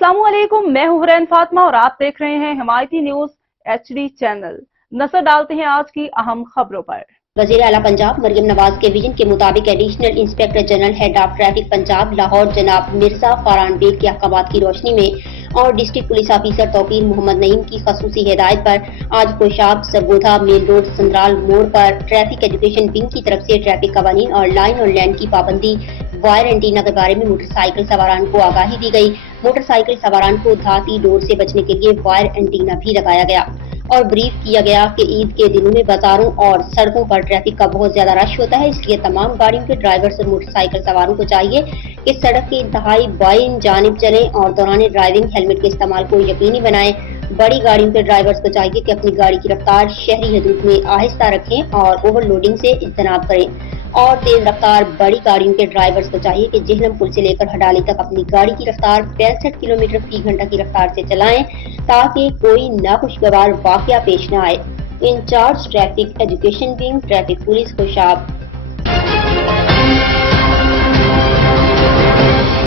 अस्सलाम वालेकुम, मैं हूं हुरैन फातिमा और आप देख रहे हैं हिमायती न्यूज HD चैनल। नजर डालते हैं आज की अहम खबरों पर। वज़ीर आला पंजाब मरियम नवाज के विजन के मुताबिक additional inspector general head of traffic Punjab Lahore जनाब मिर्जा फरहान बेग के अहकामात की रोशनी में और district police officer Tauqeer Mohammad Naeem की खसूसी हिदायत पर आज कोशाब सरगोधा मेन रोड संद्राल मोड़ पर ट्रैफिक एजुकेशन विंग की तरफ से ट्रैफिक कवानीन और लाइन और लैंड की पाबंदी वायर एंटीना के बारे में मोटरसाइकिल सवारान को आगाही दी गई। मोटरसाइकिल सवारान को धाती डोर से बचने के लिए वायर एंटीना भी लगाया गया और ब्रीफ किया गया कि ईद के दिनों में बाजारों और सड़कों पर ट्रैफिक का बहुत ज्यादा रश होता है, इसलिए तमाम गाड़ियों के ड्राइवर्स और मोटरसाइकिल सवारों को चाहिए कि सड़क की इंतहाई बाईं जानिब चलें और दौरान ड्राइविंग हेलमेट के इस्तेमाल को यकीनी बनाएं। बड़ी गाड़ियों के ड्राइवर्स को चाहिए कि अपनी गाड़ी की रफ्तार शहरी हदूद में आहिस्ता रखें और ओवरलोडिंग से इज्तनाब करें और तेज रफ्तार बड़ी गाड़ियों के ड्राइवर्स को चाहिए कि जेहलम पुल से लेकर हडाली तक अपनी गाड़ी की रफ्तार 65 किलोमीटर फी घंटा की रफ्तार से चलाएं ताकि कोई नाखुशगवार वाकया पेश न आए। In charge traffic education wing traffic police कोशाब